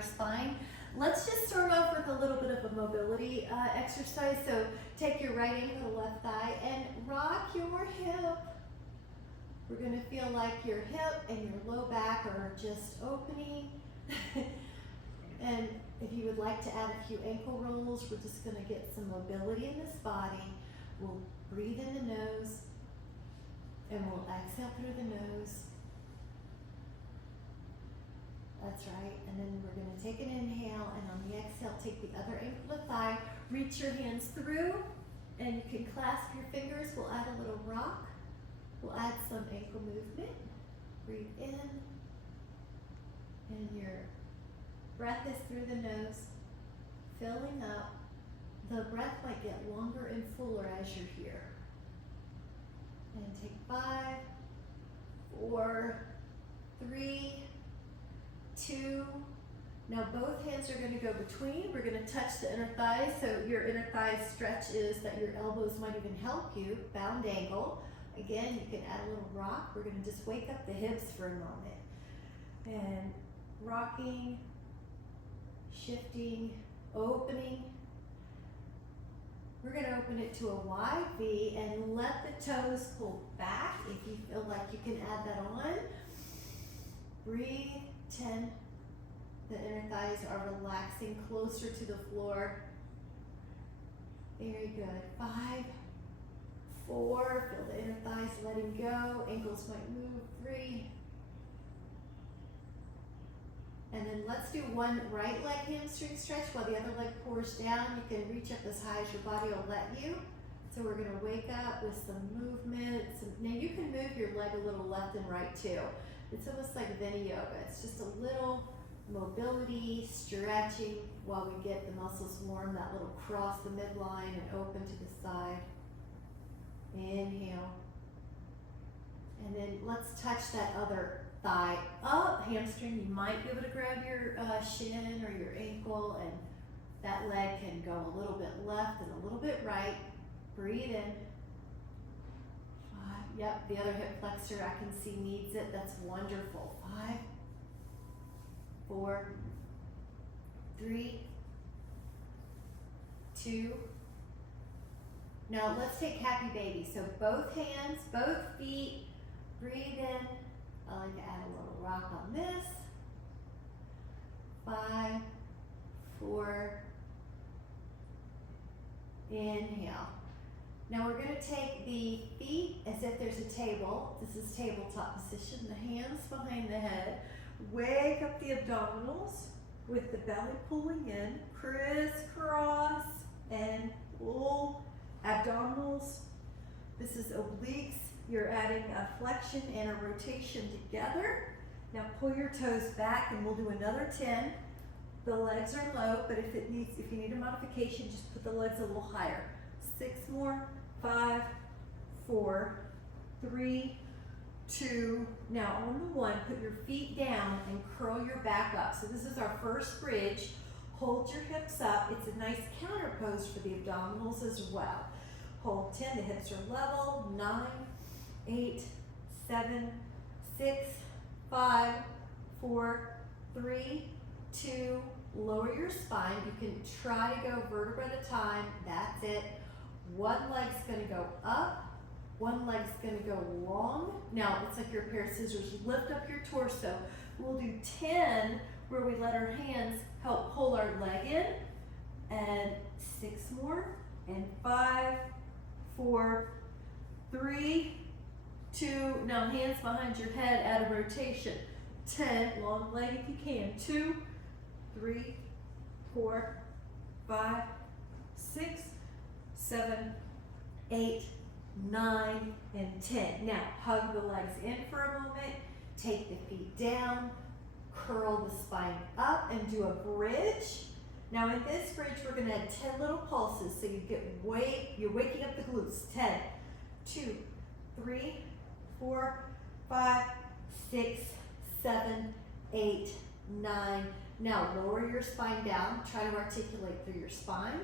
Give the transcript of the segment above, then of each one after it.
our spine. Let's just start off with a little bit of a mobility exercise. So take your right ankle to left thigh and rock your hip. We're going to feel like your hip and your low back are just opening. And if you would like to add a few ankle rolls, we're just going to get some mobility in this body. We'll breathe in the nose and we'll exhale through the nose. That's right. And then we're going to take an inhale, and on the exhale, take the other ankle to thigh. Reach your hands through, and you can clasp your fingers. We'll add a little rock. We'll add some ankle movement. Breathe in, and your breath is through the nose, filling up. The breath might get longer and fuller as you're here. And take 5, 4, 3, 2. Now both hands are going to go between. We're going to touch the inner thighs. So your inner thigh stretch is that your elbows might even help you. Bound angle. Again, you can add a little rock. We're going to just wake up the hips for a moment. And rocking, shifting, opening. We're going to open it to a wide V and let the toes pull back. If you feel like you can add that on. Breathe. 10. The inner thighs are relaxing closer to the floor. Very good. 5, 4. Feel the inner thighs letting go. Ankles might move. 3. And then let's do one right leg hamstring stretch while the other leg pours down. You can reach up as high as your body will let you. So we're going to wake up with some movement. Now you can move your leg a little left and right too. It's almost like Vini yoga. It's just a little mobility, stretching while we get the muscles warm. That little cross the midline and open to the side. Inhale. And then let's touch that other thigh up. Hamstring, you might be able to grab your shin or your ankle, and that leg can go a little bit left and a little bit right. Breathe in. 5. Yep, the other hip flexor I can see needs it. That's wonderful. 5, 4, 3, 2. Now let's take happy baby. So both hands, both feet, breathe in. I like to add a little rock on this. 5, 4, inhale. Now we're going to take the feet as if there's a table. This is tabletop position. The hands behind the head. Wake up the abdominals with the belly pulling in. Crisscross and pull. Abdominals. This is obliques. You're adding a flexion and a rotation together. Now pull your toes back and we'll do another 10. The legs are low, but if you need a modification, just put the legs a little higher. 6 more. 5, 4, 3, 2. Now on the 1, put your feet down and curl your back up. So this is our first bridge. Hold your hips up. It's a nice counter pose for the abdominals as well. Hold 10, the hips are level. 9, 8, 7, 6, 5, 4, 3, 2. Lower your spine. You can try to go vertebra at a time. That's it. One leg's going to go up. One leg's going to go long. Now, it's like your pair of scissors. Lift up your torso. We'll do 10 where we let our hands help pull our leg in. And 6 more. And 5, 4, 3, 2. Now, hands behind your head, add a rotation. 10, long leg if you can. 2, 3, 4, 5, 6, 7, 8, 9, and 10. Now, hug the legs in for a moment. Take the feet down. Curl the spine up and do a bridge. Now, in this bridge, we're going to add 10 little pulses. So you're waking up the glutes. 10, 2, 3, 4, 5, 6, 7, 8, 9. Now, lower your spine down. Try to articulate through your spine.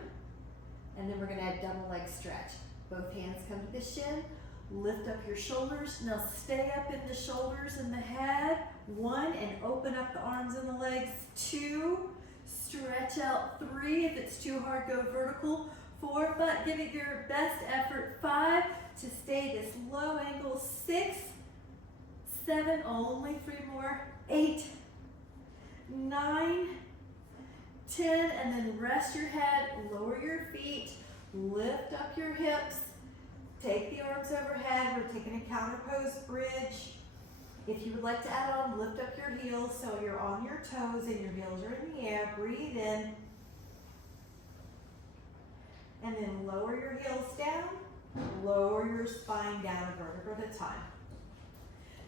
And then we're going to add double leg stretch. Both hands come to the shin. Lift up your shoulders. Now stay up in the shoulders and the head. 1, and open up the arms and the legs. 2, stretch out. 3, if it's too hard, go vertical. 4, but give it your best effort. 5, to stay this low angle. 6, 7, only 3 more. 8, 9, 10, and then rest your head, lower your feet, lift up your hips, take the arms overhead. We're taking a counter pose bridge. If you would like to add on, lift up your heels so you're on your toes and your heels are in the air. Breathe in. And then lower your heels down, lower your spine down a vertebra at a time.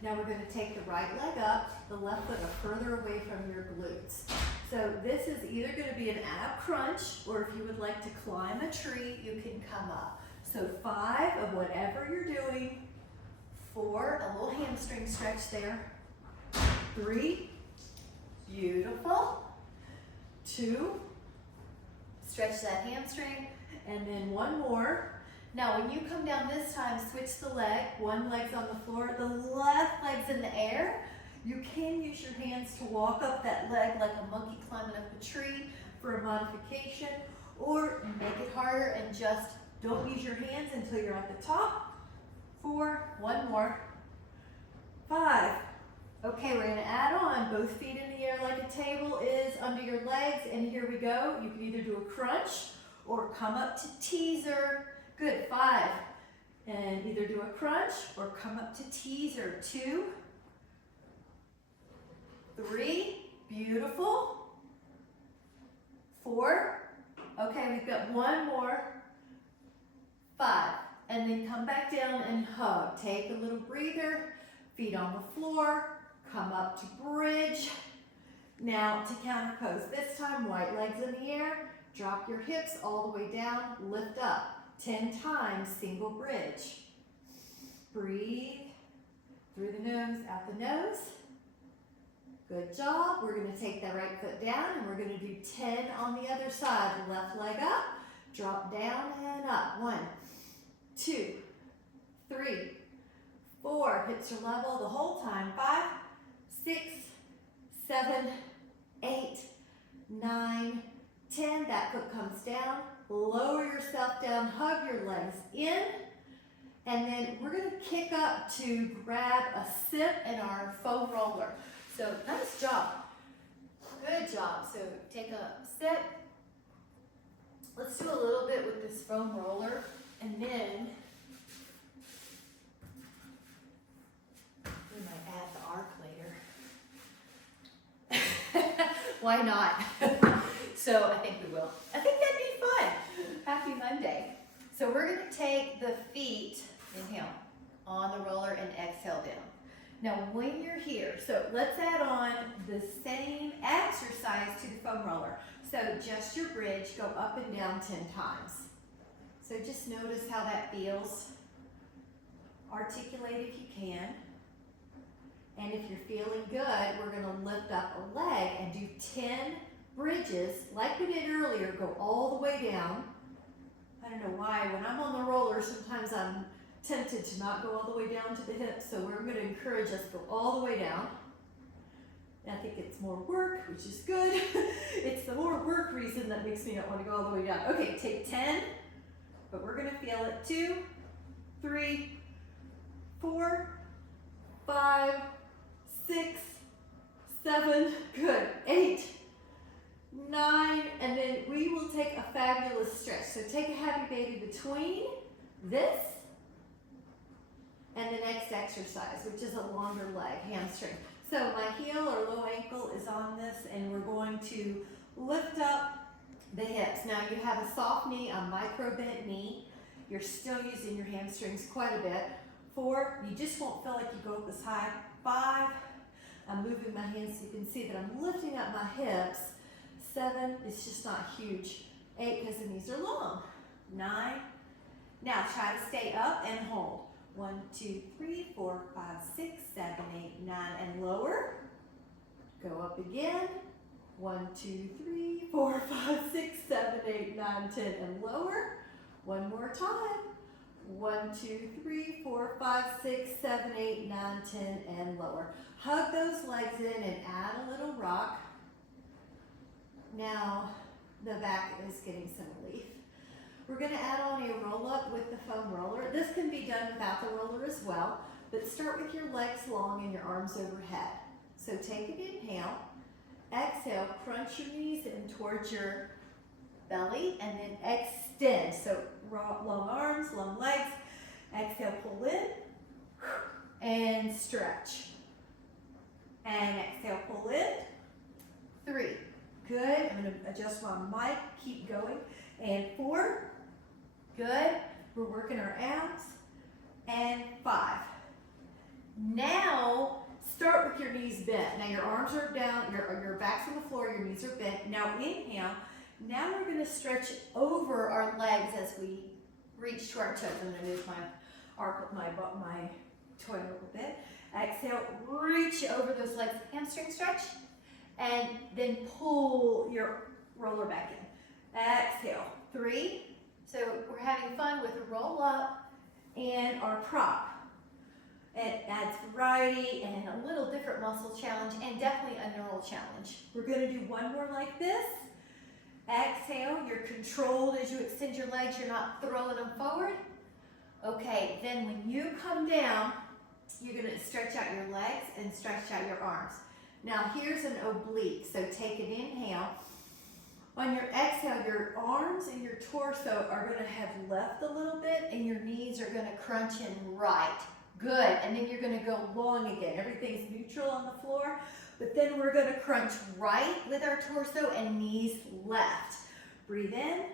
Now we're going to take the right leg up, the left leg further away from your glutes. So this is either going to be an ab crunch, or if you would like to climb a tree, you can come up. So 5 of whatever you're doing. 4, a little hamstring stretch there. 3, beautiful. 2, stretch that hamstring. And then 1 more. Now when you come down this time, switch the leg. One leg's on the floor, the left leg's in the air. You can use your hands to walk up that leg like a monkey climbing up a tree for a modification, or make it harder and just don't use your hands until you're at the top. 4, 1 more. 5. Okay, we're gonna add on both feet in the air like a table is under your legs, and here we go. You can either do a crunch or come up to teaser. Good, 5. And either do a crunch or come up to teaser. 2, 3, beautiful. 4, okay, we've got 1 more. 5, and then come back down and hug. Take a little breather, feet on the floor, come up to bridge. Now to counter pose. This time, white legs in the air, drop your hips all the way down, lift up. 10 times, single bridge. Breathe through the nose, out the nose. Good job. We're going to take that right foot down and we're going to do 10 on the other side. Left leg up, drop down and up. 1, 2, 3, 4. Hips are level the whole time. 5, 6, 7, 8, 9, 10. That foot comes down. Lower yourself down, hug your legs in, and then we're going to kick up to grab a sip in our foam roller. So nice job. Good job. So take a sip. Let's do a little bit with this foam roller, and then we might add the arc later. Why not? So I think we will. I think that'd be fun. Happy Monday. So we're going to take the feet, inhale, on the roller and exhale down. Now when you're here, so let's add on the same exercise to the foam roller. So just your bridge, go up and down 10 times. So just notice how that feels. Articulate if you can. And if you're feeling good, we're going to lift up a leg and do 10 bridges like we did earlier. Go all the way down. I don't know why, when I'm on the roller, sometimes I'm tempted to not go all the way down to the hips, so we're going to encourage us to go all the way down. And I think it's more work, which is good. It's the more work reason that makes me not want to go all the way down. Okay, take 10, but we're going to feel it. 2, 3, 4, 5, 6, 7, good, 8, 9, and then we will take a fabulous stretch. So take a happy baby between this and the next exercise, which is a longer leg, hamstring. So my heel or low ankle is on this, and we're going to lift up the hips. Now you have a soft knee, a micro bent knee. You're still using your hamstrings quite a bit. 4, you just won't feel like you go up as high. 5, I'm moving my hands so you can see that I'm lifting up my hips. 7, it's just not huge. 8, because the knees are long. 9, now try to stay up and hold. 1, 2, 3, 4, 5, 6, 7, 8, 9, and lower. Go up again. 1, 2, 3, 4, 5, 6, 7, 8, 9, 10, and lower. One more time. 1, 2, 3, 4, 5, 6, 7, 8, 9, 10, and lower. Hug those legs in and add a little rock. Now the back is getting some relief. We're going to add on a roll up with the foam roller. This can be done without the roller as well, but start with your legs long and your arms overhead. So take an inhale, exhale, crunch your knees in towards your belly, and then extend. So long arms, long legs. Exhale, pull in, and stretch. And exhale, pull in. 3. Good. I'm going to adjust my mic. Keep going. And 4. Good. We're working our abs. And 5. Now, start with your knees bent. Now your arms are down, your back's on the floor, your knees are bent. Now inhale. Now we're going to stretch over our legs as we reach to our toes. I'm going to move my toy a little bit. Exhale, reach over those legs, hamstring stretch, and then pull your roller back in. Exhale, 3. So we're having fun with a roll up and our prop. It adds variety and a little different muscle challenge and definitely a neural challenge. We're going to do one more like this. Exhale, you're controlled as you extend your legs, you're not throwing them forward. Okay, then when you come down, you're going to stretch out your legs and stretch out your arms. Now here's an oblique, so take an inhale. On your exhale, your arms and your torso are going to have left a little bit and your knees are going to crunch in right. Good, and then you're going to go long again. Everything's neutral on the floor, but then we're going to crunch right with our torso and knees left. Breathe in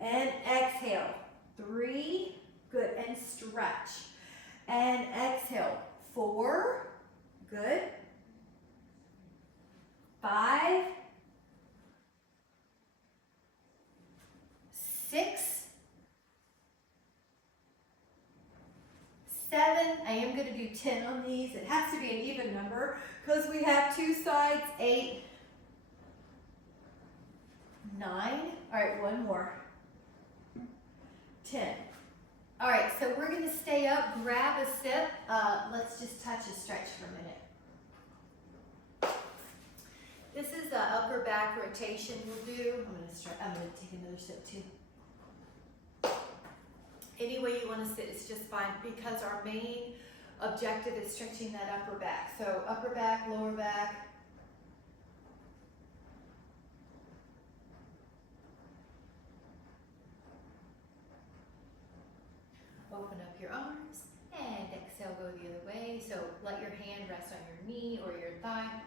and exhale. 3, good, and stretch. And exhale. 4, good. 5, 6, 7, I am going to do 10 on these. It has to be an even number because we have 2 sides. 8, 9. All right, one more. 10. All right, so we're going to stay up, grab a sip. Let's just touch a stretch for a minute. This is the upper back rotation we'll do. I'm going to take another sip too. Any way you want to sit is just fine because our main objective is stretching that upper back. So upper back, lower back. Open up your arms and exhale, go the other way. So let your hand rest on your knee or your thigh.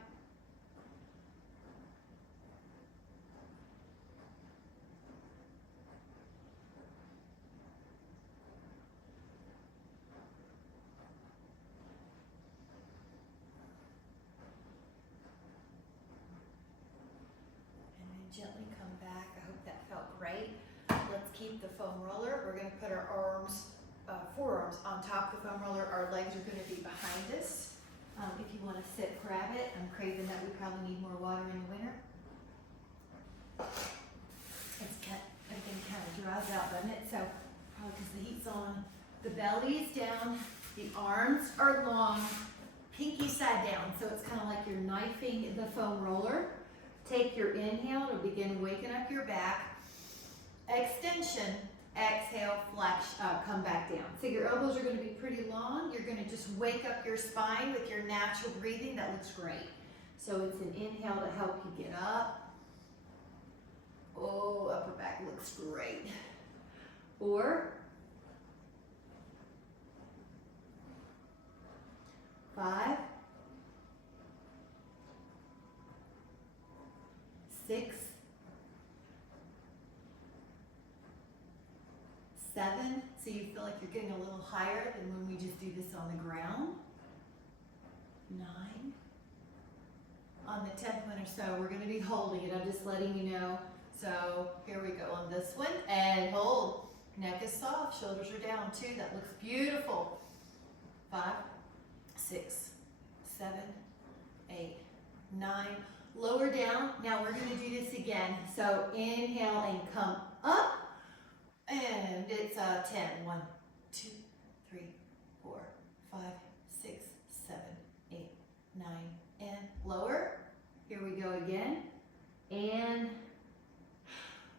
Gently come back. I hope that felt great. Let's keep the foam roller. We're going to put our arms, forearms on top of the foam roller. Our legs are going to be behind us. If you want to sit, grab it. I'm craving that we probably need more water in the winter. Everything kind of dries out, doesn't it? So probably because the heat's on. The belly's down. The arms are long. Pinky side down. So it's kind of like you're knifing the foam roller. Take your inhale to begin waking up your back. Extension, exhale, flex, come back down. So your elbows are going to be pretty long. You're going to just wake up your spine with your natural breathing. That looks great. So it's an inhale to help you get up. Oh, upper back looks great. 4, 5, 6, 7, so you feel like you're getting a little higher than when we just do this on the ground. 9. On the 10th one or so, we're going to be holding it. I'm just letting you know. So here we go on this one, and hold. Neck is soft, shoulders are down too. That looks beautiful. 5, 6, 7, 8, 9. Lower down. Now we're going to do this again. So inhale and come up. And it's 10. 1, 2, 3, 4, 5, 6, 7, 8, 9, and lower. Here we go again. And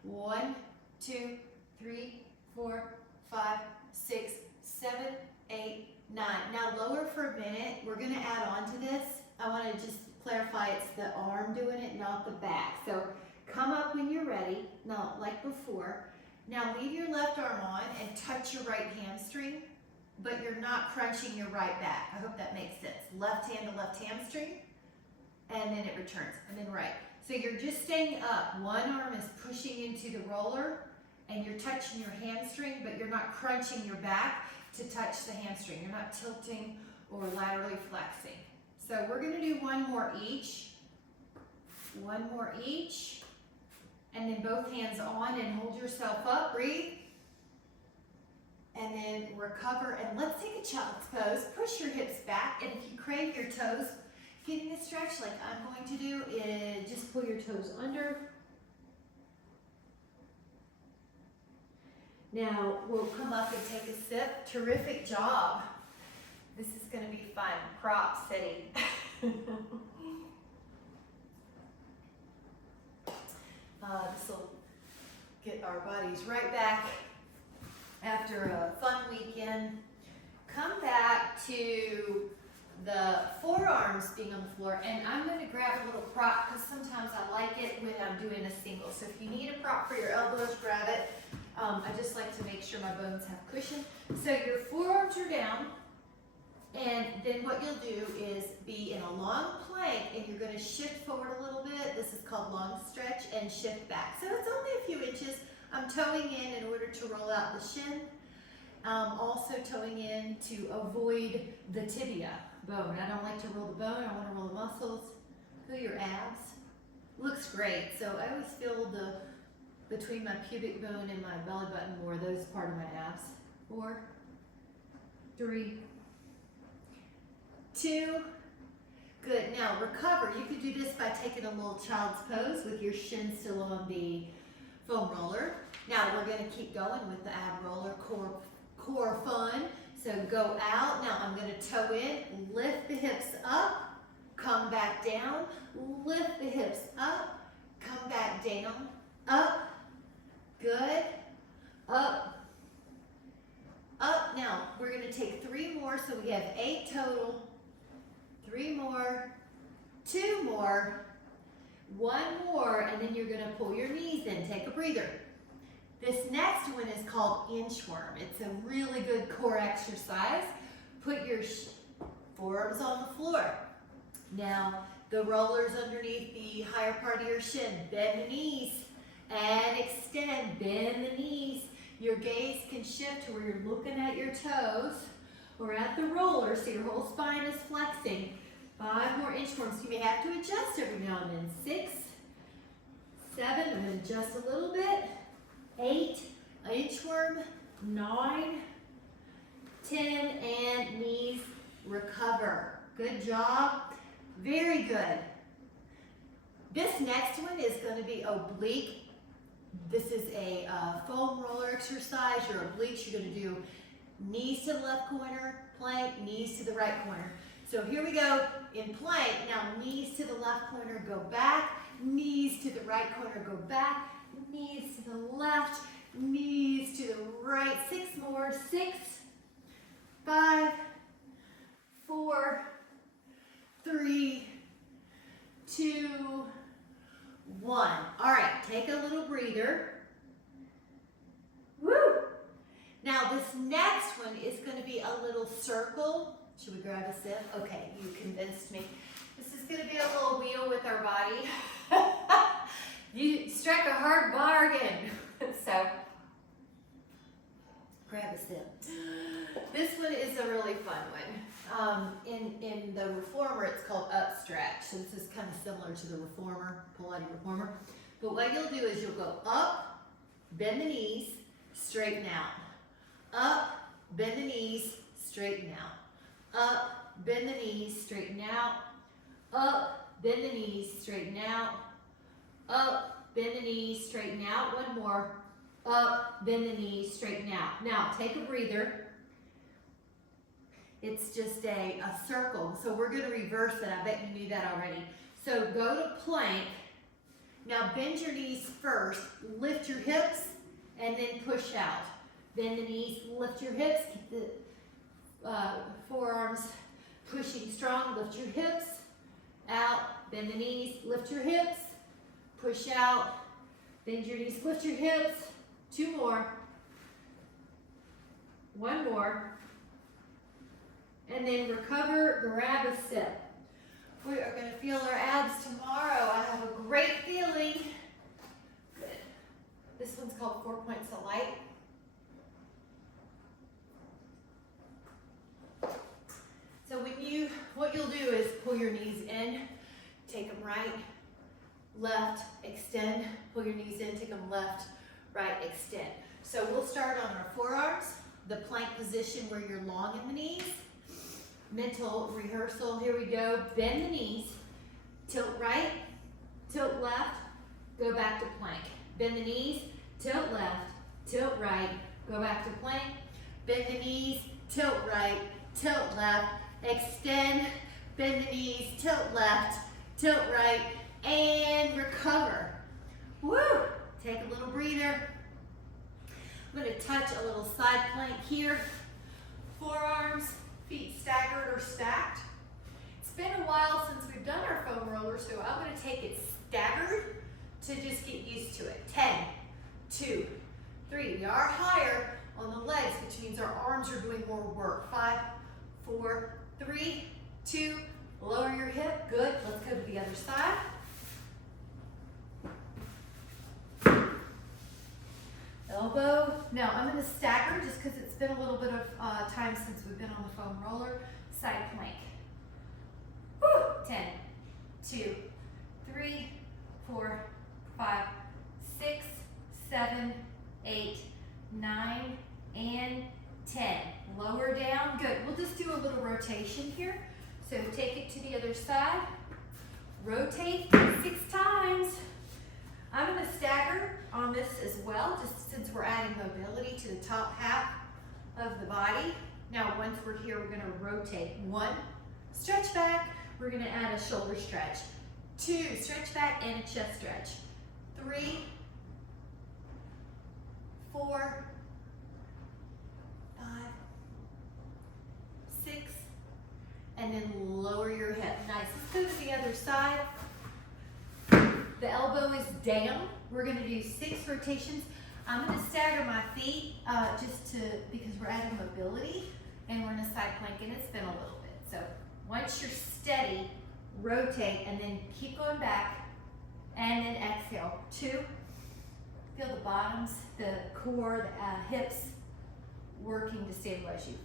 1, 2, 3, 4, 5, 6, 7, 8, 9. Now lower for a minute. We're going to add on to this. I want to just clarify it's the arm doing it, not the back. So come up when you're ready. Now, like before. Now leave your left arm on and touch your right hamstring, but you're not crunching your right back. I hope that makes sense. Left hand to left hamstring, and then it returns, and then right. So you're just staying up. One arm is pushing into the roller, and you're touching your hamstring, but you're not crunching your back to touch the hamstring. You're not tilting or laterally flexing. So we're gonna do one more each. One more each. And then both hands on and hold yourself up, breathe. And then recover, and let's take a child's pose. Push your hips back, and if you crave your toes, getting a stretch like I'm going to do is just pull your toes under. Now we'll come up and take a sip. Terrific job. This is going to be fun. Prop sitting. This will get our bodies right back after a fun weekend. Come back to the forearms being on the floor, and I'm going to grab a little prop because sometimes I like it when I'm doing a single. So if you need a prop for your elbows, grab it. I just like to make sure my bones have cushion. So your forearms are down, and then what you'll do is be in a long plank, and you're going to shift forward a little bit. This is called long stretch, and shift back. So it's only a few inches. I'm toeing in order to roll out the shin. Also toeing in to avoid the tibia bone. I don't like to roll the bone. I want to roll the muscles. Feel your abs. Looks great. So I always feel the between my pubic bone and my belly button more. Those part of my abs. 4, 3, 2. Good. Now recover. You could do this by taking a little child's pose with your shin still on the foam roller. Now we're going to keep going with the ab roller, core fun. So go out. Now I'm going to toe in, lift the hips up, come back down, lift the hips up, come back down, up, good, up, up. Now we're going to take 3 more, so we have 8 total. 3 more, 2 more, 1 more, and then you're going to pull your knees in. Take a breather. This next one is called inchworm. It's a really good core exercise. Put your forearms on the floor. Now, the roller's underneath the higher part of your shin. Bend the knees and extend. Bend the knees. Your gaze can shift to where you're looking at your toes or at the roller, so your whole spine is flexing. 5 more inchworms. You may have to adjust every now and then. 6, 7, I'm going to adjust a little bit. 8, inchworm, 9, 10, and knees recover. Good job. Very good. This next one is going to be oblique. This is a foam roller exercise. Your obliques, you're going to do knees to the left corner, plank, knees to the right corner. So here we go in plank. Now knees to the left corner, go back. Knees to the right corner, go back. Knees to the left, knees to the right. 6 more. 6, 5, 4, 3, 2, 1. All right, take a little breather. Woo! Now this next one is going to be a little circle. Should we grab a sip? Okay, you convinced me. This is going to be a little wheel with our body. You struck a hard bargain. So, grab a sip. This one is a really fun one. In the reformer, it's called up stretch. So this is kind of similar to the reformer, Pilates reformer. But what you'll do is you'll go up, bend the knees, straighten out. Up, bend the knees, straighten out. Up, bend the knees, straighten out. Up, bend the knees, straighten out. Up, bend the knees, straighten out. 1 more. Up, bend the knees, straighten out. Now, take a breather. It's just a circle. So we're gonna reverse it. I bet you knew that already. So go to plank. Now bend your knees first, lift your hips, and then push out. Bend the knees, lift your hips, keep the forearms pushing strong, lift your hips, out, bend the knees, lift your hips, push out, bend your knees, lift your hips, 2 more, 1 more, and then recover, grab a sip. We are going to feel our abs tomorrow. I have a great feeling. Good. This one's called 4 Points of Light. So what you'll do is pull your knees in, take them right, left, extend, pull your knees in, take them left, right, extend. So we'll start on our forearms, the plank position where you're long in the knees. Mental rehearsal, here we go. Bend the knees, tilt right, tilt left, go back to plank. Bend the knees, tilt left, tilt right, go back to plank. Bend the knees, tilt right, tilt left, extend, bend the knees, tilt left, tilt right, and recover. Woo! Take a little breather. I'm going to touch a little side plank here. Forearms, feet staggered or stacked. It's been a while since we've done our foam roller, so I'm going to take it staggered to just get used to it. 10, 2, 3. We are higher on the legs, which means our arms are doing more work. 5, 4, 3, 2. Lower your hip. Good. Let's go to the other side. Elbow. Now I'm going to stagger just because it's been a little bit of time since we've been on the foam roller. Side plank. Woo. 10, 2, 3, 4, 5, 6, 7, 8, 9, and 10. Lower down. Good. We'll just do a little rotation here. So take it to the other side. Rotate 6 times. I'm going to stagger on this as well, just since we're adding mobility to the top half of the body. Now, once we're here, we're going to rotate. 1, stretch back. We're going to add a shoulder stretch. 2, stretch back and a chest stretch. 3, 4, 5, 6, and then lower your hip. Nice. Let's go to the other side. The elbow is down. We're going to do 6 rotations. I'm going to stagger my feet because we're adding mobility, and we're in a side plank, and it's been a little bit. So once you're steady, rotate, and then keep going back, and then exhale. 2. Feel the bottoms, the core, the hips working to stabilize you.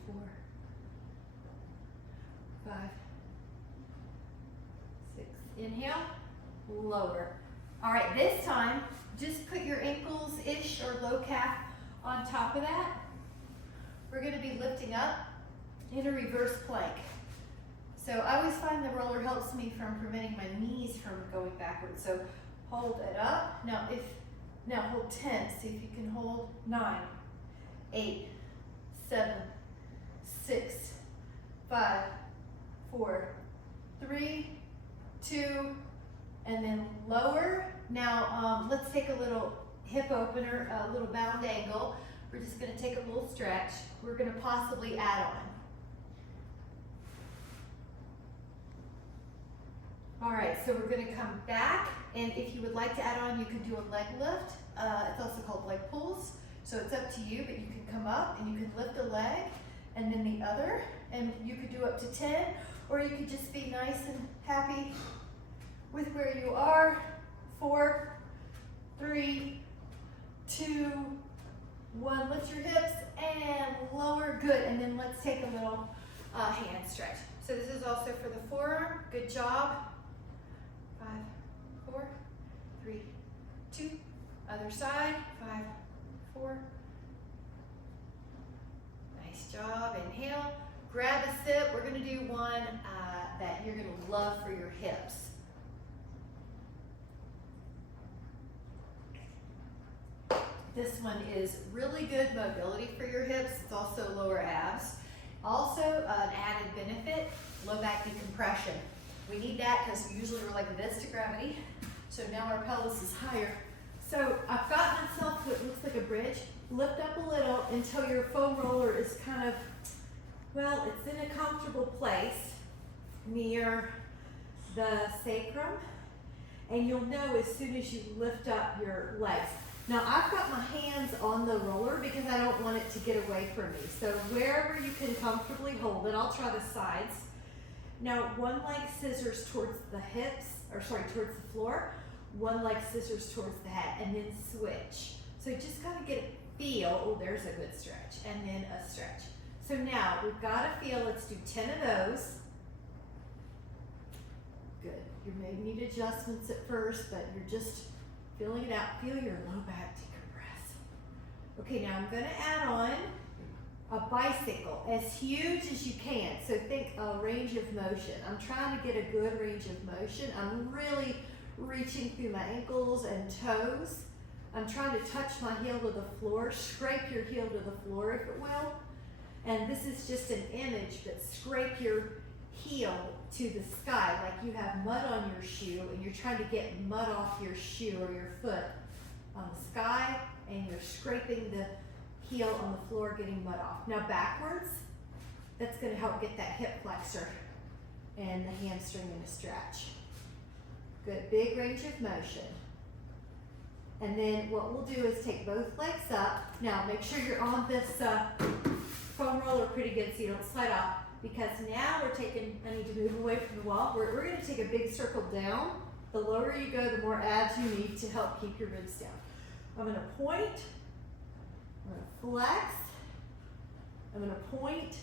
4, 5, 6. Inhale, lower. All right, this time, just put your ankles-ish or low calf on top of that. We're going to be lifting up in a reverse plank. So I always find the roller helps me from preventing my knees from going backwards. So hold it up. Now hold 10. See if you can hold 9, 8, 7, 6, 5, 4, 3, 2, and then lower. Now let's take a little hip opener, a little bound angle. We're just going to take a little stretch. We're going to possibly add on. All right, so we're going to come back, and if you would like to add on, you could do a leg lift. It's also called leg pulls, so it's up to you, but you can come up and you can lift a leg and then the other, and you could do up to 10, or you could just be nice and happy with where you are. 4, 3, 2, 1. Lift your hips and lower. Good. And then let's take a little hand stretch. So this is also for the forearm. Good job. 5, 4, 3, 2. Other side. 5, 4. Nice job. Inhale. Grab a sip. We're going to do one that you're going to love for your hips. This one is really good mobility for your hips. It's also lower abs. Also, an added benefit, low back decompression. We need that because usually we're like this to gravity. So now our pelvis is higher. So I've gotten myself to what looks like a bridge. Lift up a little until your foam roller is kind of, well, it's in a comfortable place near the sacrum. And you'll know as soon as you lift up your legs. Now I've got my hands on the roller because I don't want it to get away from me. So wherever you can comfortably hold it, I'll try the sides. Now one leg scissors towards the hips, towards the floor. One leg scissors towards the head, and then switch. So you just gotta get a feel. Oh, there's a good stretch, and then a stretch. So now we've got a feel. Let's do 10 of those. Good. You may need adjustments at first, but you're just feeling it out. Feel your low back decompress. Okay, now I'm gonna add on a bicycle, as huge as you can. So think a range of motion. I'm trying to get a good range of motion. I'm really reaching through my ankles and toes. I'm trying to touch my heel to the floor. Scrape your heel to the floor if it will. And this is just an image, but scrape your heel to the sky like you have mud on your shoe and you're trying to get mud off your shoe or your foot on the sky, and you're scraping the heel on the floor, getting mud off. Now backwards, that's going to help get that hip flexor and the hamstring in a stretch. Good, big range of motion. And then what we'll do is take both legs up. Now make sure you're on this foam roller pretty good so you don't slide off, because now we're taking, I need to move away from the wall. We're going to take a big circle down. The lower you go, the more abs you need to help keep your ribs down. I'm going to point, I'm going to flex, I'm going to point,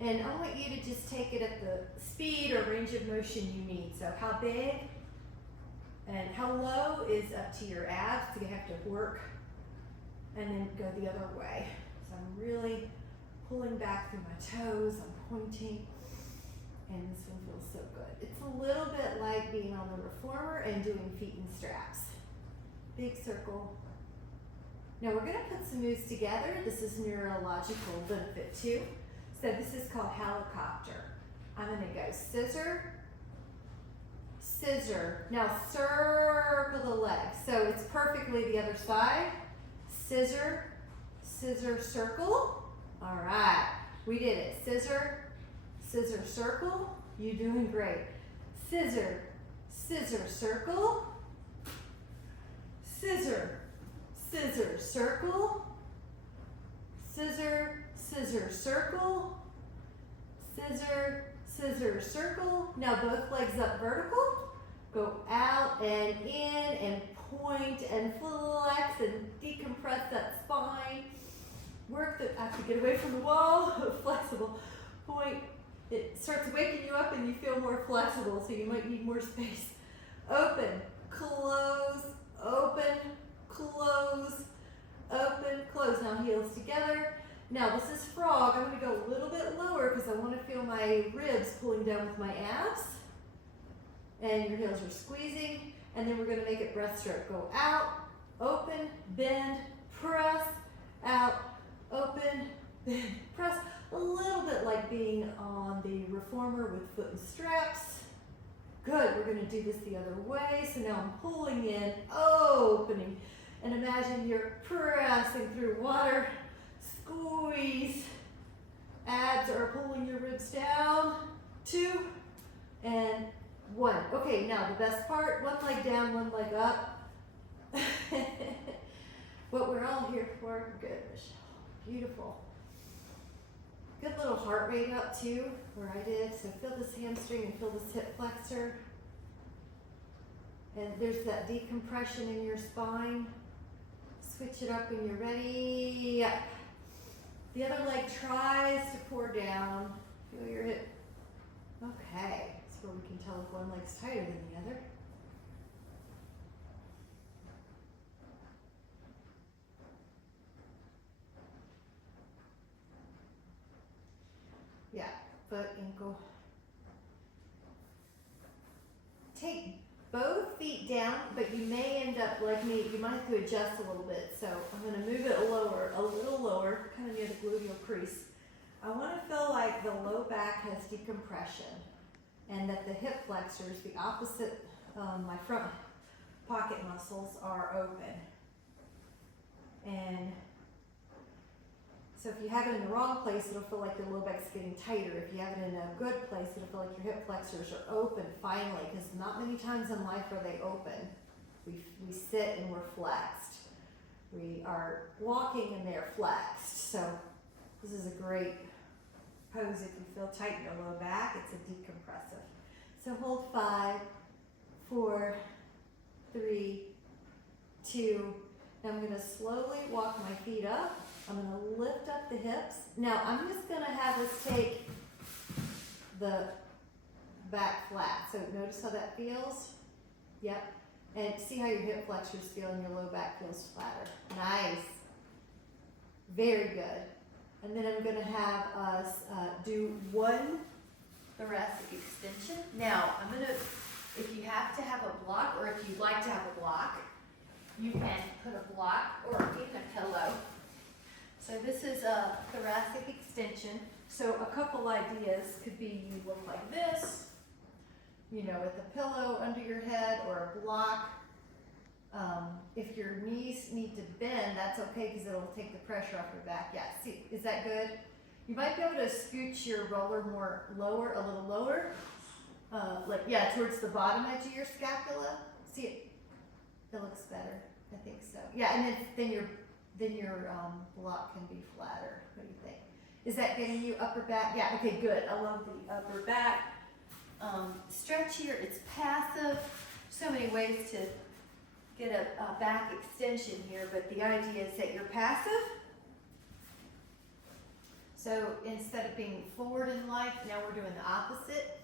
and I want you to just take it at the speed or range of motion you need. So how big and how low is up to your abs. So you have to work and then go the other way. So I'm really pulling back through my toes, I'm pointing, and this one feels so good. It's a little bit like being on the reformer and doing feet in straps. Big circle. Now we're going to put some moves together. This is neurological benefit too. So this is called helicopter. I'm going to go scissor, scissor. Now circle the legs. So it's perfectly the other side. Scissor, scissor, circle. All right, we did it. Scissor, scissor, circle. You're doing great. Scissor, scissor, circle. Scissor, scissor, circle. Scissor, scissor, circle. Scissor, scissor, circle. Now both legs up vertical. Go out and in and point and flex and decompress that spine. Work the, I have to get away from the wall, flexible. Point, it starts waking you up and you feel more flexible, so you might need more space. Open, close, open, close, open, close. Now heels together. Now this is frog. I'm going to go a little bit lower because I want to feel my ribs pulling down with my abs. And your heels are squeezing. And then we're going to make it breaststroke. Go out, open, bend, press, out, open, bend, press. A little bit like being on the reformer with foot and straps. Good, we're going to do this the other way. So now I'm pulling in, opening. And imagine you're pressing through water. Squeeze. Abs are pulling your ribs down. 2 and 1. Okay, now the best part, one leg down, one leg up. What we're all here for. Good, Michelle. Beautiful. Good little heart rate up too, where I did. So feel this hamstring and feel this hip flexor. And there's that decompression in your spine. Switch it up when you're ready. Up. The other leg tries to pour down. Feel your hip. Okay, that's where we can tell if one leg's tighter than the other. Yeah, foot, ankle. Take both feet down, but you may end up like me, you might have to adjust a little bit. So I'm going to move it lower, a little lower, kind of near the gluteal crease. I want to feel like the low back has decompression and that the hip flexors, the opposite, my front pocket muscles are open. And so if you have it in the wrong place, it'll feel like your low back's getting tighter. If you have it in a good place, it'll feel like your hip flexors are open finally, because not many times in life are they open. We sit and we're flexed. We are walking and they're flexed. So this is a great pose if you feel tight in your low back. It's a decompressive. So hold 5, 4, 3, 2. Now I'm going to slowly walk my feet up. I'm going to lift up the hips. Now I'm just going to have us take the back flat. So notice how that feels? Yep. And see how your hip flexors feel and your low back feels flatter. Nice. Very good. And then I'm going to have us do one thoracic extension. Now, I'm going to, if you have to have a block, or if you'd like to have a block, you can put a block or even a pillow. So this is a thoracic extension. So a couple ideas could be you look like this, you know, with a pillow under your head or a block. If your knees need to bend, that's okay because it'll take the pressure off your back. Yeah, see, is that good? You might be able to scooch your roller more lower, a little lower. Like, yeah, towards the bottom edge of your scapula. See it? It looks better. I think so. Yeah, and then your block can be flatter. What do you think? Is that getting you upper back? Yeah, okay, good. I love the upper back. Stretch here, it's passive. So many ways to get a back extension here, but the idea is that you're passive. So instead of being forward in life, now we're doing the opposite.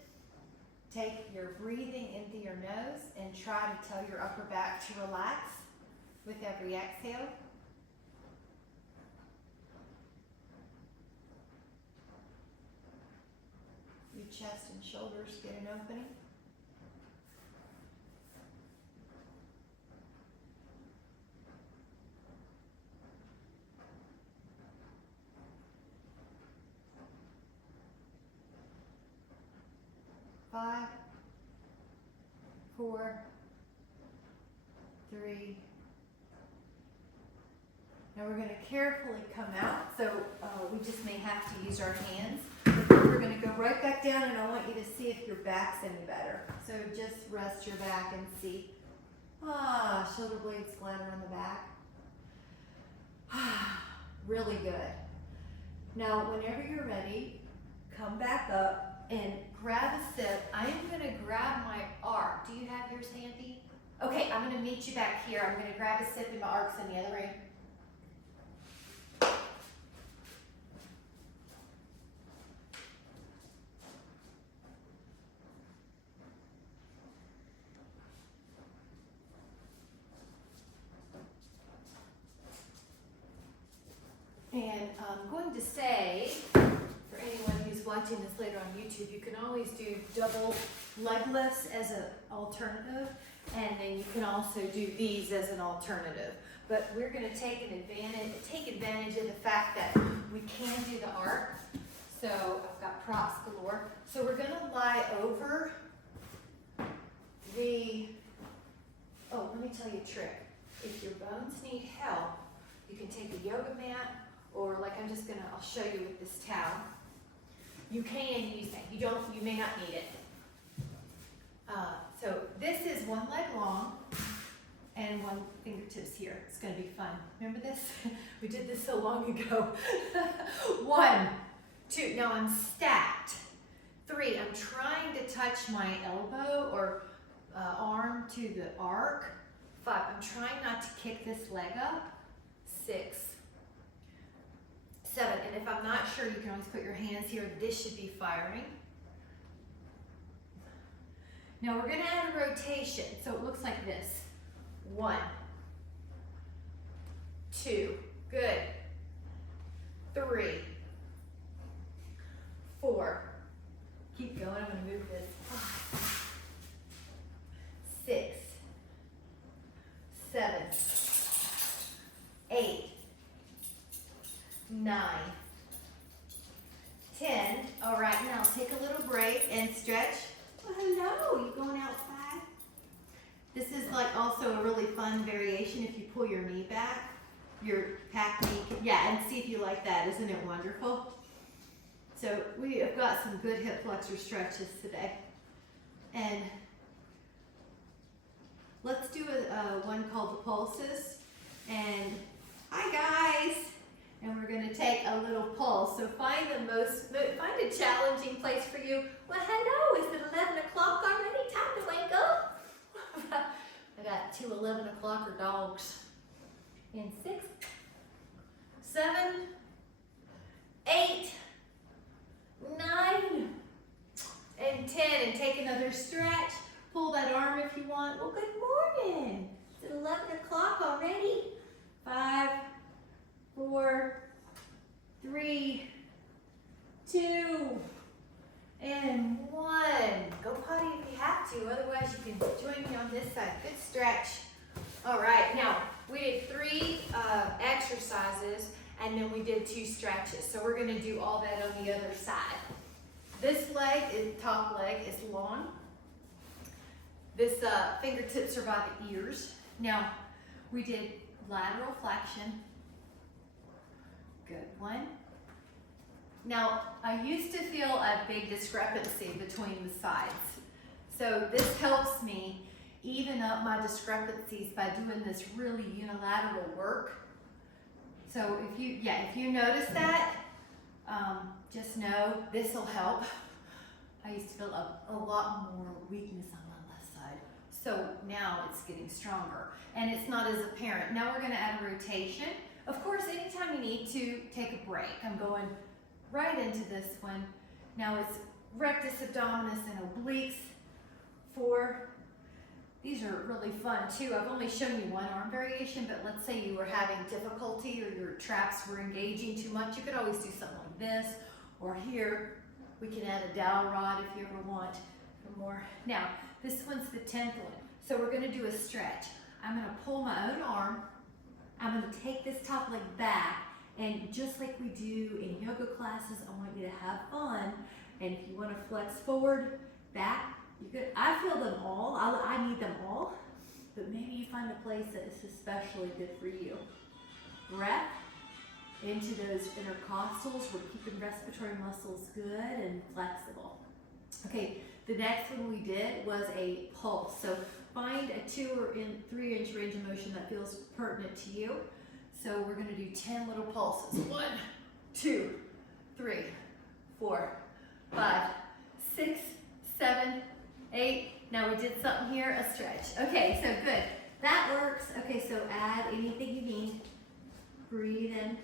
Take your breathing into your nose and try to tell your upper back to relax with every exhale. Your chest and shoulders get an opening. Five, 4, 3. Now we're going to carefully come out, so we just may have to use our hands. But then we're going to go right back down, and I want you to see if your back's any better. So just rest your back and see. Shoulder blades flatter on the back. Really good. Now, whenever you're ready, come back up and grab a sip. I am going to grab my arc. Do you have yours handy? Okay, I'm going to meet you back here. I'm going to grab a sip and my arc's in the other room. And I'm going to say, for anyone who's watching this later on YouTube, you can always do double leg lifts as an alternative, and then you can also do these as an alternative. But we're going to take advantage of the fact that we can do the arc. So I've got props galore. So we're going to lie over the, let me tell you a trick. If your bones need help, you can take a yoga mat, or like I'll show you with this towel. You can use that. You may not need it. So this is one leg long and one fingertips here. It's going to be fun. Remember this? We did this so long ago. 1, 2. Now I'm stacked. 3. I'm trying to touch my elbow or arm to the arc. 5. I'm trying not to kick this leg up. 6. 7. And if I'm not sure, you can always put your hands here. This should be firing. Now we're going to add a rotation, so it looks like this. 1, 2, good. 3, 4, keep going, I'm going to move this. 5, 6, 7, 8, 9, All right, now take a little break and stretch. Well, hello, you going outside? This is like also a really fun variation if you pull your knee back, your pack knee, yeah, and see if you like that. Isn't it wonderful? So we have got some good hip flexor stretches today. And let's do one called the pulses. And hi guys! And we're going to take a little pulse. So find a challenging place for you. Well, hello, is it 11 o'clock already? Time to wake up. I got 2 11 o'clocker dogs. In 6, 7, 8, 9, and 10. And take another stretch. Pull that arm if you want. Well, good morning. Is it 11 o'clock already? 5, 4, 3, 2, and 1. Go potty if you have to, otherwise you can join me on this side. Good stretch. All right, now we did 3 exercises and then we did 2 stretches. So we're gonna do all that on the other side. This top leg is long. This fingertips are by the ears. Now we did lateral flexion. Good one. Now, I used to feel a big discrepancy between the sides. So this helps me even up my discrepancies by doing this really unilateral work. So if you notice that, just know this will help. I used to feel a lot more weakness on my left side. So now it's getting stronger and it's not as apparent. Now we're gonna add a rotation. Of course, anytime you need to take a break, I'm going right into this one. Now it's rectus abdominis and obliques. 4. These are really fun too. I've only shown you one arm variation, but let's say you were having difficulty or your traps were engaging too much. You could always do something like this, or here. We can add a dowel rod if you ever want for more. Now, this one's the 10th one. So we're gonna do a stretch. I'm gonna pull my own arm. I'm gonna take this top leg back, and just like we do in yoga classes, I want you to have fun. And if you wanna flex forward, back, you could. I feel them all, I need them all, but maybe you find a place that is especially good for you. Breath into those intercostals. We're keeping respiratory muscles good and flexible. Okay, the next one we did was a pulse. So find a 2 or 3 inch range of motion that feels pertinent to you. So we're gonna do 10 little pulses. 1, 2, 3, 4, 5, 6, 7, 8. Now we did something here, a stretch. Okay, so good. That works. Okay, so add anything you need. Breathe in.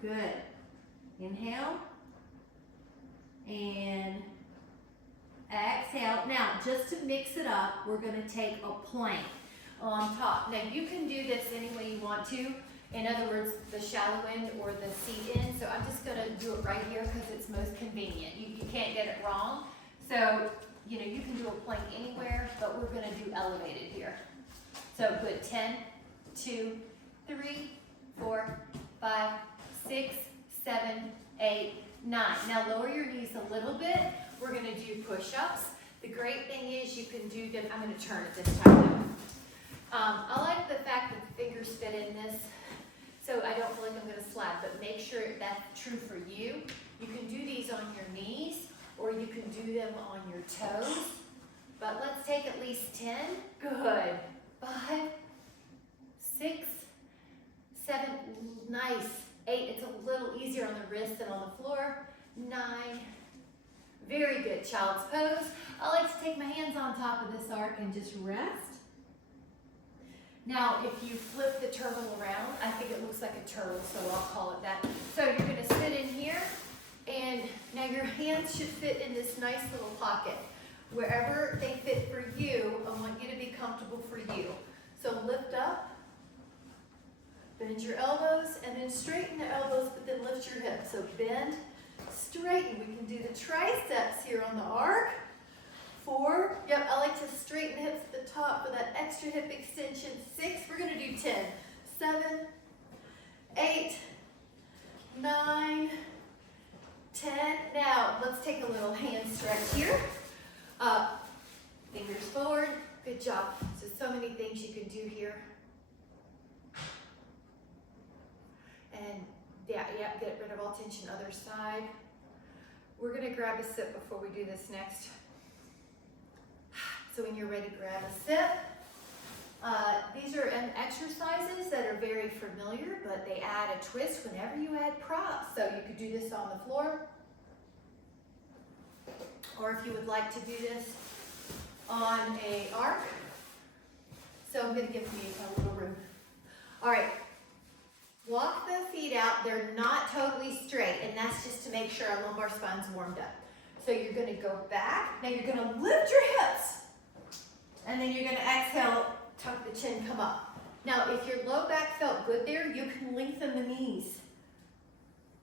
Good. Inhale. And exhale. Now, just to mix it up, we're going to take a plank on top. Now, you can do this any way you want to. In other words, the shallow end or the seat end. So I'm just going to do it right here because it's most convenient. You can't get it wrong. So, you can do a plank anywhere, but we're going to do elevated here. So good. 10, 2, 3, 4, 5, 6, 7, 8, 9. Now lower your knees a little bit. We're going to do push-ups. The great thing is you can do them. I'm going to turn it this time though. I like the fact that the fingers fit in this, so I don't feel like I'm going to slap, but make sure that's true for you. You can do these on your knees, or you can do them on your toes. But let's take at least 10. Good. 5, 6, 7, nice. 8, it's a little easier on the wrist than on the floor. 9, very good, child's pose. I like to take my hands on top of this arc and just rest. Now, if you flip the turtle around, I think it looks like a turtle, so I'll call it that. So you're gonna sit in here, and now your hands should fit in this nice little pocket. Wherever they fit for you, I want you to be comfortable for you. So lift up, bend your elbows, and then straighten the elbows, but then lift your hips. So bend, straighten. We can do the triceps here on the arc. 4, yep, I like to straighten the hips at the top for that extra hip extension. 6, we're gonna do 10. 7, 8, 9, 10. Now, let's take a little hand stretch here. Up, fingers forward. Good job. So many things you can do here. And yeah, get rid of all tension, other side. We're gonna grab a sip before we do this next. So when you're ready, grab a sip. These are exercises that are very familiar, but they add a twist whenever you add props. So you could do this on the floor, or if you would like to do this on a arc. So I'm gonna give me a little room. All right, walk the feet out. They're not totally straight, and that's just to make sure our lumbar spine's warmed up. So you're gonna go back. Now you're gonna lift your hips, and then you're gonna exhale, tuck the chin, come up. Now, if your low back felt good there, you can lengthen the knees.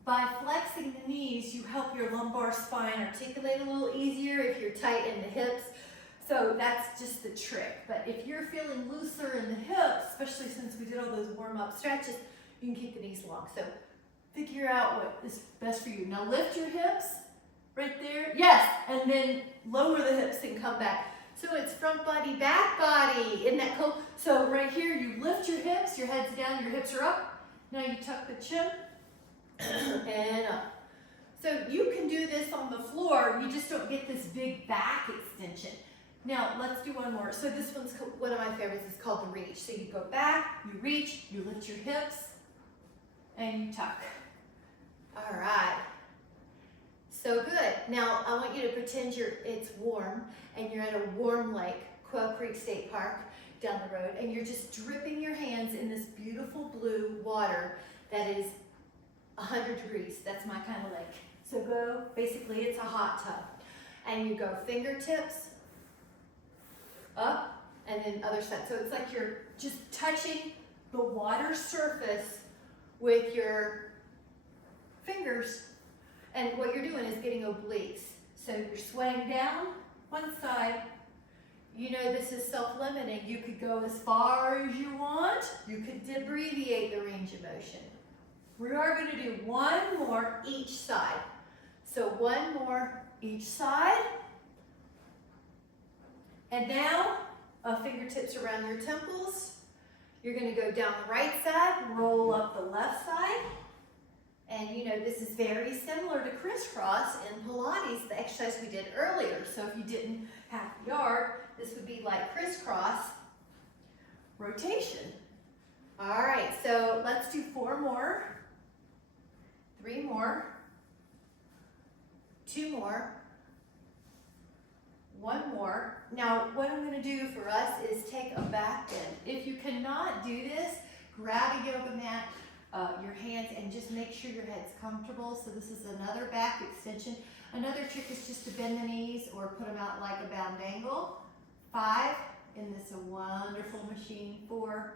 By flexing the knees, you help your lumbar spine articulate a little easier if you're tight in the hips. So that's just the trick. But if you're feeling looser in the hips, especially since we did all those warm-up stretches, you can keep the knees long. So figure out what is best for you. Now lift your hips right there. Yes, and then lower the hips and come back. So it's front body, back body. Isn't that cool? So right here, you lift your hips, your head's down, your hips are up. Now you tuck the chin and up. So you can do this on the floor. You just don't get this big back extension. Now let's do one more. So this one's one of my favorites. It's called the reach. So you go back, you reach, you lift your hips, and you tuck. All right. So good. Now I want you to pretend it's warm and you're at a warm lake, Quail Creek State Park down the road, and you're just dripping your hands in this beautiful blue water that is 100 degrees. That's my kind of lake. So go, basically it's a hot tub. And you go fingertips up and then other side. So it's like you're just touching the water surface with your fingers. And what you're doing is getting obliques. So you're swaying down one side. You know this is self-limiting. You could go as far as you want. You could abbreviate the range of motion. We are going to do one more each side. So one more each side. And now, fingertips around your temples. You're going to go down the right side, roll up the left side. And you know, this is very similar to crisscross in Pilates, the exercise we did earlier. So if you didn't have the arc, this would be like crisscross rotation. All right, so let's do 4 more, 3 more, 2 more, 1 more. Now, what I'm gonna do for us is take a back bend. If you cannot do this, grab a yoga mat, your hands, and just make sure your head's comfortable. So this is another back extension. Another trick is just to bend the knees or put them out like a bound angle. 5, and this is a wonderful machine. 4,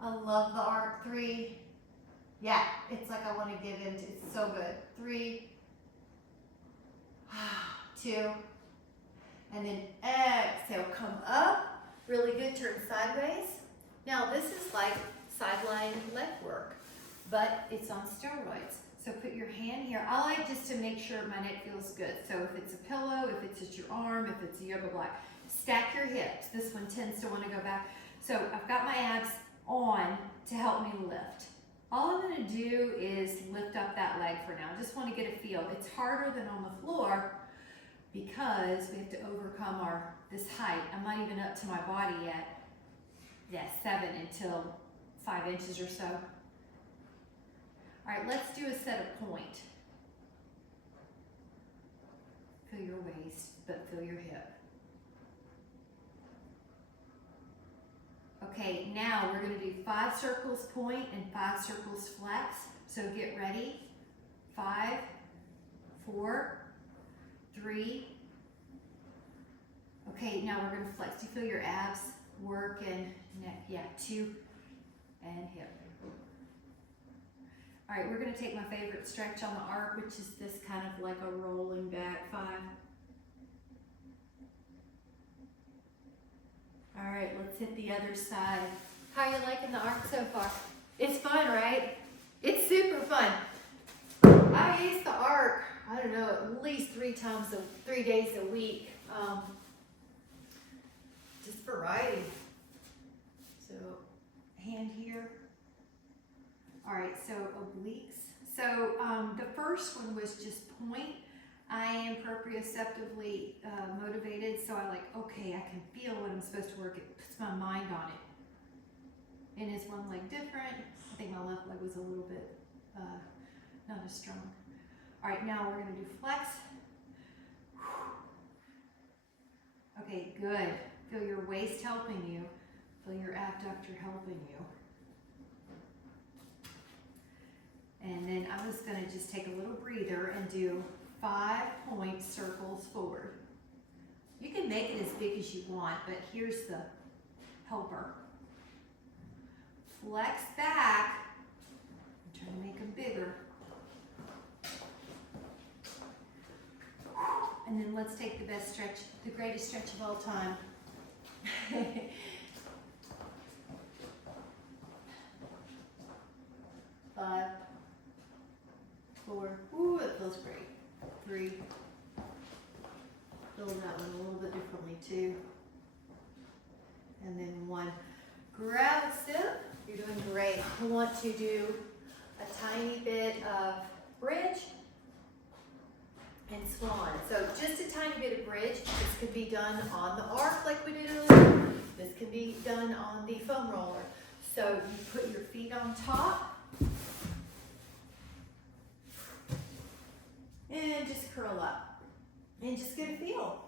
I love the arc. 3, yeah, it's like I want to give into, it's so good. 3, 2, and then exhale, come up, really good, turn sideways. Now this is like sideline leg work, but it's on steroids. So put your hand here. I like just to make sure my neck feels good. So if it's a pillow, if it's at your arm, if it's a yoga block, stack your hips. This one tends to want to go back. So I've got my abs on to help me lift. All I'm gonna do is lift up that leg for now. I just want to get a feel. It's harder than on the floor because we have to overcome this height. I'm not even up to my body yet. Yeah, 7 until 5 inches or so. All right, let's do a set of point. Feel your waist, but feel your hip. Okay, now we're gonna do 5 circles point and 5 circles flex. So get ready. 5, 4, 3. Okay, now we're gonna flex. Do you feel your abs work and neck? Yeah, 2 and hip. All right, we're gonna take my favorite stretch on the arc, which is this kind of like a rolling back 5. All right, let's hit the other side. How are you liking the arc so far? It's fun, right? It's super fun. I use the arc, I don't know, at least 3 days a week. Just variety. So, hand here. All right, so obliques. So the first one was just point. I am proprioceptively motivated, so I like, okay, I can feel what I'm supposed to work. It puts my mind on it. And is one leg different? I think my left leg was a little bit not as strong. All right, now we're gonna do flex. Okay, good. Feel your waist helping you. Feel your abductor helping you. And then I was gonna just take a little breather and do 5-point circles forward. You can make it as big as you want, but here's the helper. Flex back. I'm trying to make them bigger. And then let's take the best stretch, the greatest stretch of all time. 5, 4, ooh, it feels great. 3, feel that one a little bit differently, 2, and then 1. Grab a sip, you're doing great. I want to do a tiny bit of bridge and swan. So just a tiny bit of bridge. This could be done on the arc like we did earlier. This can be done on the foam roller. So you put your feet on top and just curl up and just get a feel.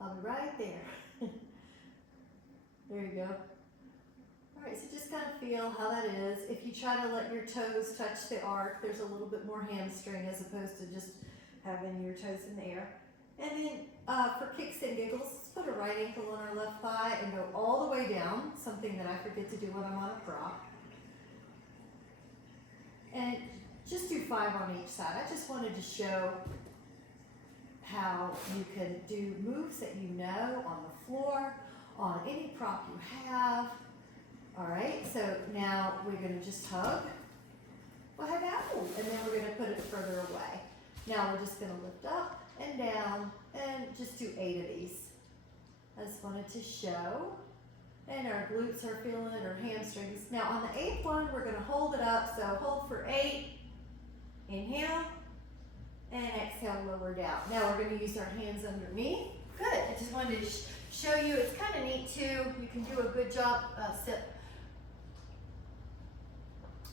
I'll be right there. There you go. All right, so just kind of feel how that is. If you try to let your toes touch the arc, there's a little bit more hamstring as opposed to just having your toes in the air. And then for kicks and giggles, let's put a right ankle on our left thigh and go all the way down, something that I forget to do when I'm on a prop. And just do 5 on each side. I just wanted to show how you can do moves that you know on the floor, on any prop you have. All right, so now we're gonna just hug. Well, head out, and then we're gonna put it further away. Now we're just gonna lift up and down and just do 8 of these. I just wanted to show. And our glutes are feeling it, our hamstrings. Now on the 8th one, we're gonna hold it up. So hold for 8, inhale, and exhale, lower down. Now we're gonna use our hands underneath. Good, I just wanted to show you, it's kind of neat too. You can do a good job, sip.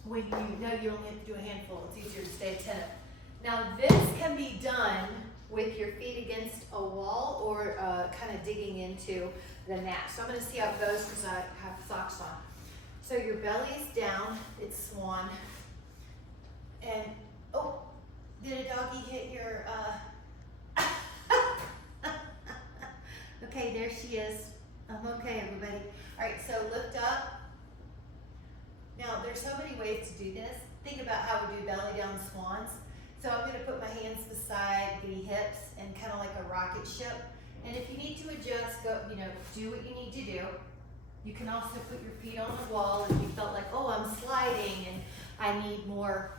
When you know you only have to do a handful, it's easier to stay attentive. Now this can be done with your feet against a wall or kind of digging into the mat. So I'm gonna see how it goes because I have socks on. So your belly is down, it's swan. And, oh, did a doggy hit your, okay, there she is. I'm okay, everybody. All right, so lift up. Now, there's so many ways to do this. Think about how we do belly down swans. So I'm gonna put my hands beside the hips and kind of like a rocket ship. And if you need to adjust, go, do what you need to do. You can also put your feet on the wall if you felt like, oh, I'm sliding and I need more,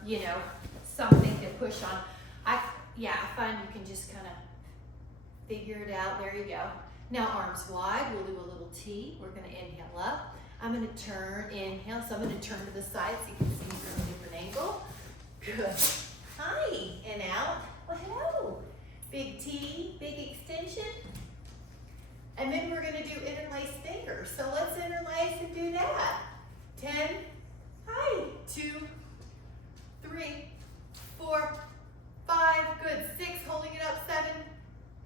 something to push on. I find you can just kind of figure it out. There you go. Now arms wide, we'll do a little T. We're gonna inhale up. I'm gonna turn, inhale, so I'm gonna turn to the side so you can see from a different angle. Good. Hi, and out. Well, hello. Big T, big extension. And then we're gonna do interlace fingers. So let's interlace and do that. 10, hi, 2, 3, 4, 5, good. 6, holding it up, 7,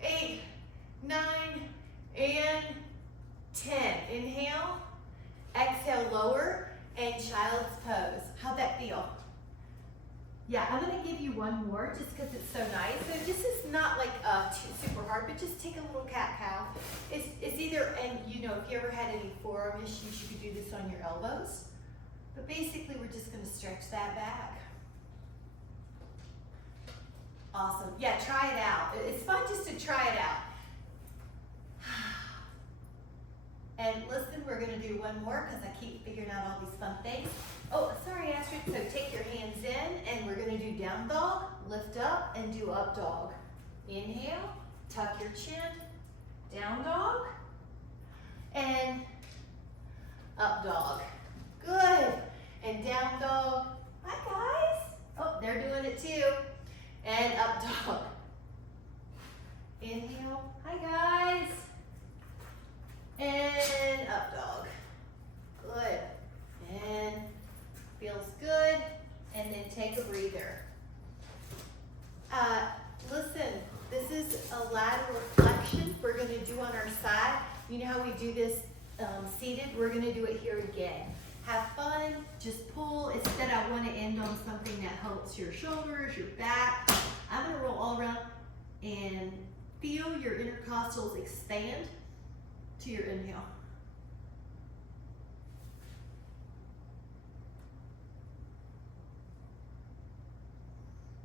8, 9, and 10. Inhale, exhale, lower, and child's pose. How'd that feel? Yeah, I'm gonna give you one more just because it's so nice. So this is not like super hard, but just take a little cat-cow. It's either, and if you ever had any forearm issues, you could do this on your elbows. But basically, we're just gonna stretch that back. Awesome. Yeah, try it out. It's fun just to try it out. And listen, we're gonna do one more because I keep figuring out all these fun things. Oh, sorry, Astrid. So take your hands in and we're gonna do down dog, lift up, and do up dog. Inhale, tuck your chin, down dog, and up dog. Good. And down dog. Hi, guys. Oh, they're doing it too. And up dog. Inhale. Hi, guys. And up dog. Good. And feels good. And then take a breather. Listen, this is a lateral flexion we're going to do on our side. You know how we do this seated? We're going to do it here again. Have fun, just pull. Instead, I want to end on something that helps your shoulders, your back. I'm going to roll all around and feel your intercostals expand to your inhale.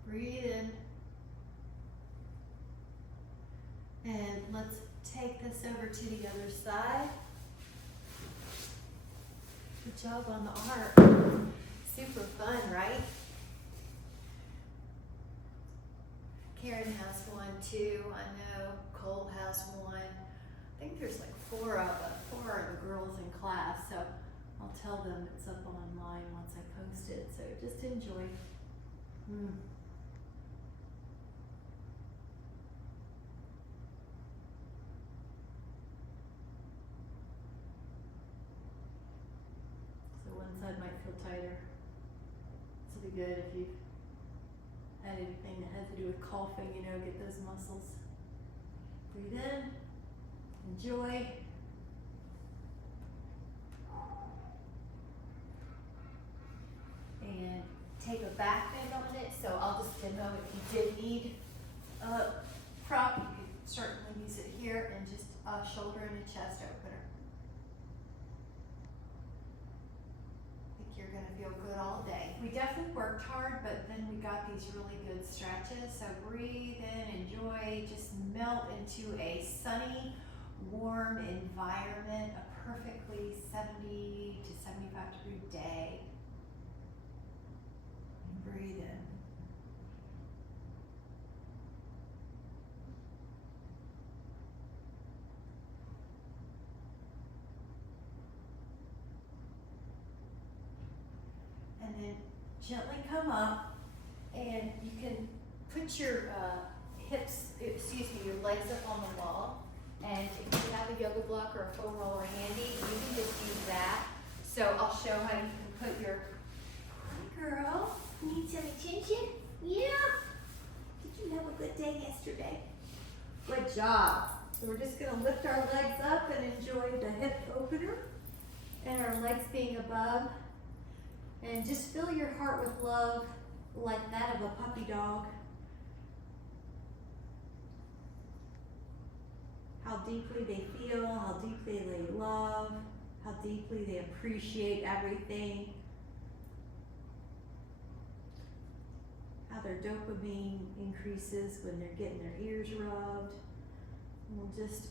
Breathe in. And let's take this over to the other side. Good job on the arc. Super fun, right? Karen has one too. I know Cole has one. I think there's like four of the girls in class. So I'll tell them it's up online once I post it. So just enjoy. One side might feel tighter. This will be good if you've had anything that has to do with coughing, you know, get those muscles. Breathe in, enjoy. And take a back bend on it, so I'll just demo if you did need a prop, you could certainly use it here, and just a shoulder and a chest opener. You're gonna feel good all day. We definitely worked hard, but then we got these really good stretches. So breathe in, enjoy, just melt into a sunny, warm environment, a perfectly 70 to 75 degree day. And breathe in. And then gently come up, and you can put your your legs up on the wall. And if you have a yoga block or a foam roller handy, you can just use that. So I'll show how you can put your, hi girl, need some attention? Yeah. Did you have a good day yesterday? Good job. So we're just gonna lift our legs up and enjoy the hip opener and our legs being above. And just fill your heart with love like that of a puppy dog. How deeply they feel, how deeply they love, how deeply they appreciate everything. How their dopamine increases when they're getting their ears rubbed. And we'll just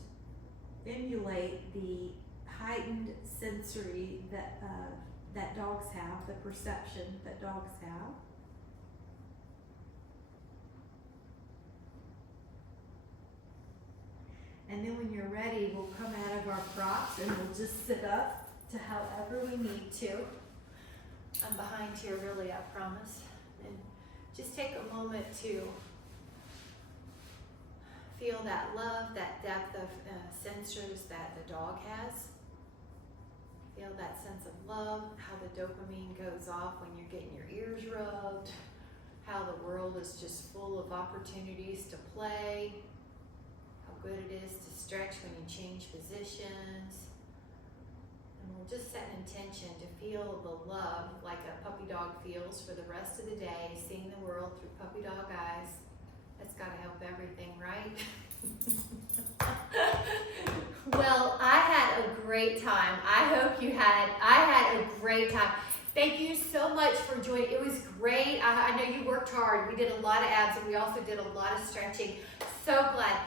emulate the heightened sensory that dogs have, the perception that dogs have. And then when you're ready, we'll come out of our props and we'll just sit up to however we need to. I'm behind here really, I promise. And just take a moment to feel that love, that depth of sensors that the dog has. Feel that sense of love, how the dopamine goes off when you're getting your ears rubbed, how the world is just full of opportunities to play, how good it is to stretch when you change positions. And we'll just set an intention to feel the love like a puppy dog feels for the rest of the day, seeing the world through puppy dog eyes. That's gotta help everything, right? Well, I had a great time. I hope you had. I had a great time. Thank you so much for joining. It was great. I know you worked hard. We did a lot of abs and we also did a lot of stretching. So glad.